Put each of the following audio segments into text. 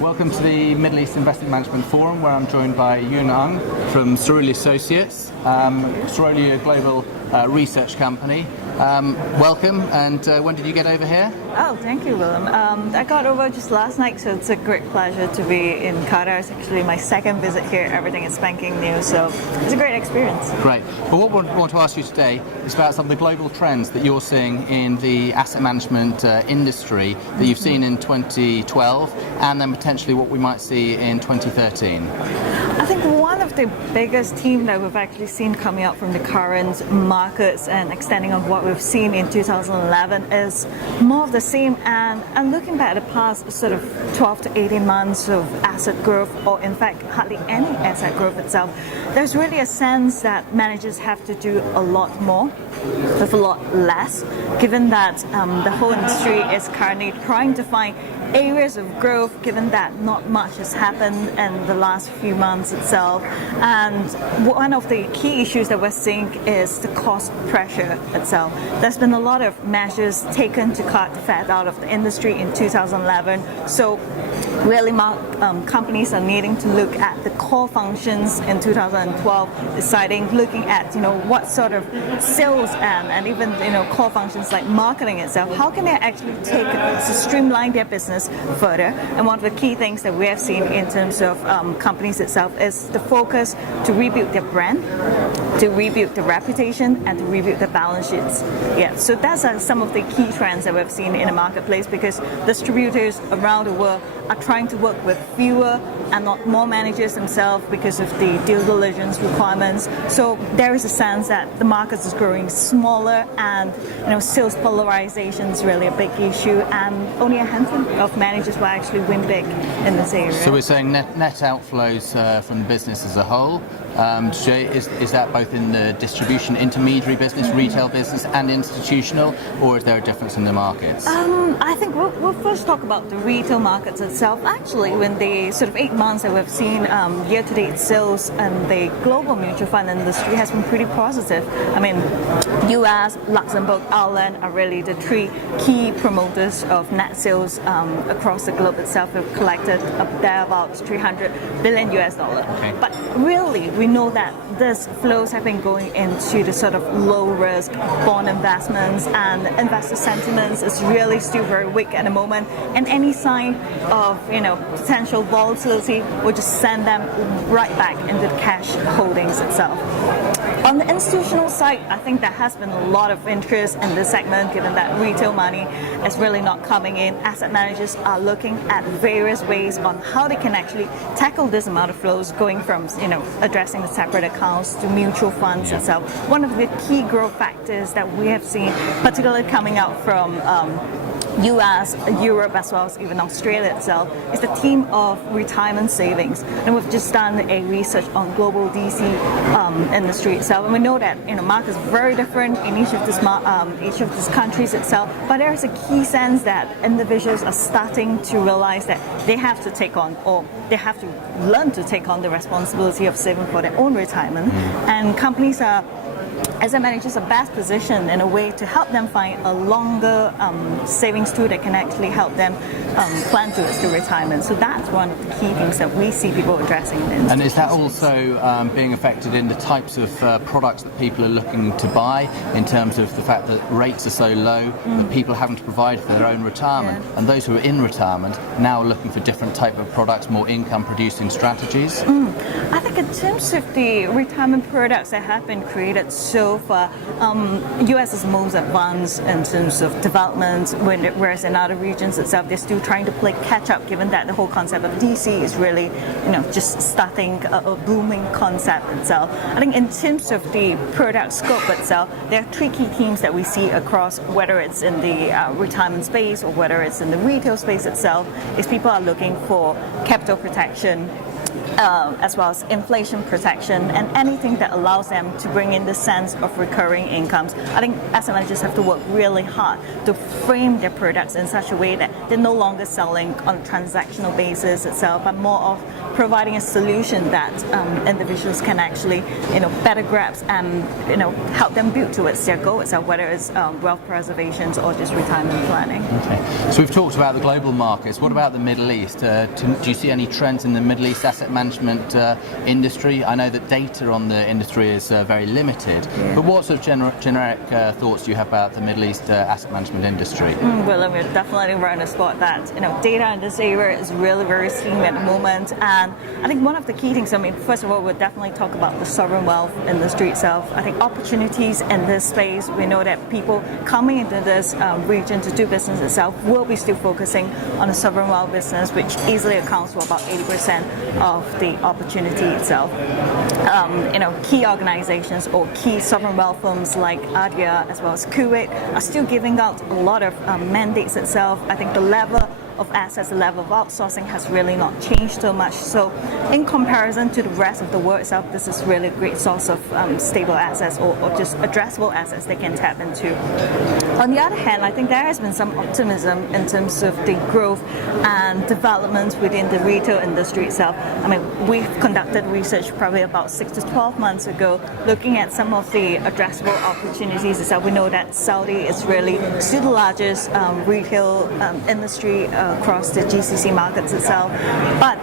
Welcome to the Middle East Investment Management Forum, where I'm joined by Sze Yoon Ng from Cerulli Associates. Cerulli, a global research company. Welcome, and when did you get over here? Oh, thank you, Willem. I got over just last night, so it's a great pleasure to be in Qatar. It's actually my second visit here. Everything is spanking new, so it's a great experience. Great. Well, what we want to ask you today is about some of the global trends that you're seeing in the asset management industry that you've seen in 2012, and then potentially what we might see in 2013. I think one of the biggest themes that we've actually seen coming out from the current markets and extending on what we've seen in 2011 is more of the same, and looking back at the past sort of 12 to 18 months of asset growth, or in fact hardly any asset growth itself, there's really a sense that managers have to do a lot more with a lot less, given that the whole industry is currently trying to find areas of growth, given that not much has happened in the last few months itself. And one of the key issues that we're seeing is the cost pressure itself. There's been a lot of measures taken to cut fat out of the industry in 2011. So really companies are needing to look at the core functions in 2012, looking at what sort of sales and even core functions like marketing itself, how can they actually take to streamline their business further. And one of the key things that we have seen in terms of companies itself is the focus to rebuild their brand, to rebuild the reputation, and to rebuild the balance sheets. Yeah, so that's some of the key trends that we've seen in the marketplace, because distributors around the world are trying to work with fewer and not more managers themselves because of the due diligence requirements. So there is a sense that the market is growing smaller, and sales polarization is really a big issue, and only a handful of managers will actually win big in this area. So we're saying net outflows from the business as a whole. Is that both in the distribution intermediary business, retail business, and institutional, or is there a difference in the markets? I think we'll first talk about the retail markets itself. Actually, when the sort of 8 months that we've seen year-to-date sales and the global mutual fund industry has been pretty positive. I mean, US, Luxembourg, Ireland are really the three key promoters of net sales across the globe itself. We've collected up there about $300 billion US. Okay. But really, we know that these flows have been going into the sort of low-risk bond investments, and investor sentiments is really still very weak at the moment, and any sign of potential volatility will just send them right back into the cash holdings itself. On the institutional side, I think there has been a lot of interest in this segment, given that retail money is really not coming in. Asset managers are looking at various ways on how they can actually tackle this amount of flows, going from addressing the separate accounts to mutual funds itself. One of the key growth factors that we have seen, particularly coming out from US, Europe, as well as even Australia itself, is the theme of retirement savings. And we've just done a research on global DC industry itself, and we know that markets are very different in each of these countries itself. But there is a key sense that individuals are starting to realize that they have to take on, or they have to learn to take on, the responsibility of saving for their own retirement. And companies are, asset managers are best positioned in a way to help them find a longer savings tool that can actually help them plan towards the retirement. So that's one of the key things that we see people addressing in the industry. And is that also being affected in the types of products that people are looking to buy, in terms of the fact that rates are so low that people are having to provide for their own retirement, and those who are in retirement now are looking for different type of products, more income producing strategies? I think in terms of the retirement products that have been created so far, US is most advanced in terms of development, whereas in other regions itself they're still trying to play catch up, given that the whole concept of DC is really just starting a booming concept itself. I think in terms of the product scope itself, there are three key themes that we see across, whether it's in the retirement space or whether it's in the retail space itself, is people are looking for capital protection, as well as inflation protection, and anything that allows them to bring in the sense of recurring incomes. I think asset managers have to work really hard to frame their products in such a way that they're no longer selling on a transactional basis itself, but more of providing a solution that individuals can actually, better grasp and, help them build towards their goal itself, whether it's wealth preservation or just retirement planning. Okay. So we've talked about the global markets. What about the Middle East? Do you see any trends in the Middle East asset management industry? I know that data on the industry is very limited, but what sort of generic thoughts do you have about the Middle East asset management industry? Well, we're definitely right on the spot that data in this area is really very slim at the moment, and I think one of the key things. First of all, we'll definitely talk about the sovereign wealth industry itself. I think opportunities in this space. We know that people coming into this region to do business itself will be still focusing on the sovereign wealth business, which easily accounts for about 80% of the opportunity itself. Key organizations or key sovereign wealth firms like ADIA as well as Kuwait are still giving out a lot of mandates itself. I think the level of assets, the level of outsourcing has really not changed so much. So in comparison to the rest of the world itself, this is really a great source of stable assets or just addressable assets they can tap into. On the other hand, I think there has been some optimism in terms of the growth and development within the retail industry itself. We've conducted research probably about 6 to 12 months ago looking at some of the addressable opportunities itself. We know that Saudi is really still the largest retail industry across the GCC markets itself. But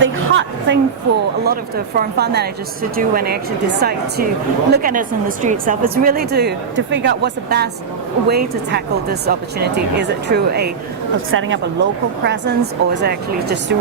the hard thing for a lot of the foreign fund managers to do when they actually decide to look at this industry itself is really to figure out what's the best way to tackle this opportunity. Is it through setting up a local presence, or is it actually just to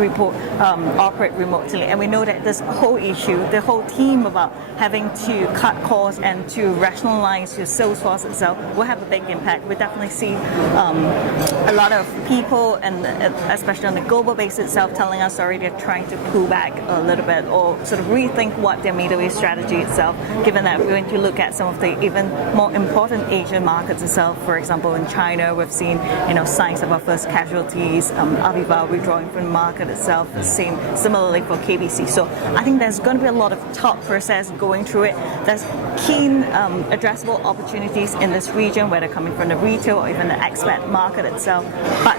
operate remotely? And we know that this whole issue, the whole theme about having to cut costs and to rationalize your sales force itself will have a big impact. We definitely see a lot of people, and especially on the global base itself, telling us already they're trying to pull back a little bit or sort of rethink what their Middle East strategy itself, given that we're going to look at some of the even more important Asian markets itself. For example, in China, we've seen signs of our first casualties, Aviva withdrawing from the market itself, the same similarly for KBC. So I think there's going to be a lot of thought process going through it. There's keen addressable opportunities in this region, whether coming from the retail or even the expat market itself. But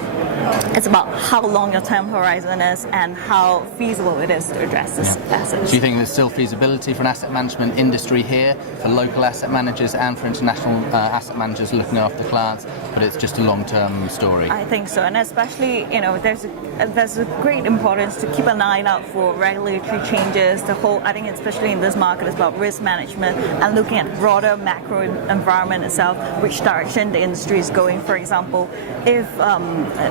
it's about how long your time horizon is and how feasible it is to address this assets. Do you think there's still feasibility for an asset management industry here, for local asset managers and for international asset managers looking after clients, but it's just a long-term story? I think so, and especially, there's a great importance to keep an eye out for regulatory changes. I think especially in this market, it's about risk management and looking at broader macro environment itself, which direction the industry is going. For example, if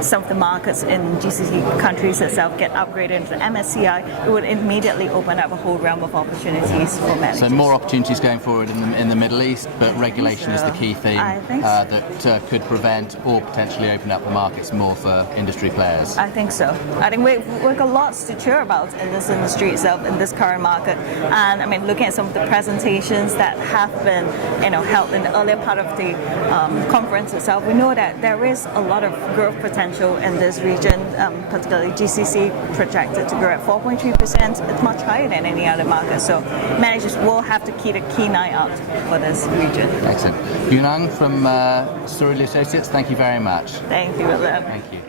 some of the markets in GCC countries itself get upgraded into the MSCI, it would immediately open up a whole realm of opportunities for managers. So more opportunities going forward in the Middle East, but regulation is the key theme that could prevent or potentially open up the markets more for industry players. I think so. I think we've got lots to cheer about in this industry itself, in this current market. And looking at some of the presentations that have been held in the earlier part of the conference itself, we know that there is a lot of growth potential in this region, particularly GCC projected to grow at 4.3%. It's much higher than any other market. So managers will have to keep a keen eye out for this region. Excellent. Yoon Ng from Cerulli Associates, thank you very much. Thank you, William. Thank you.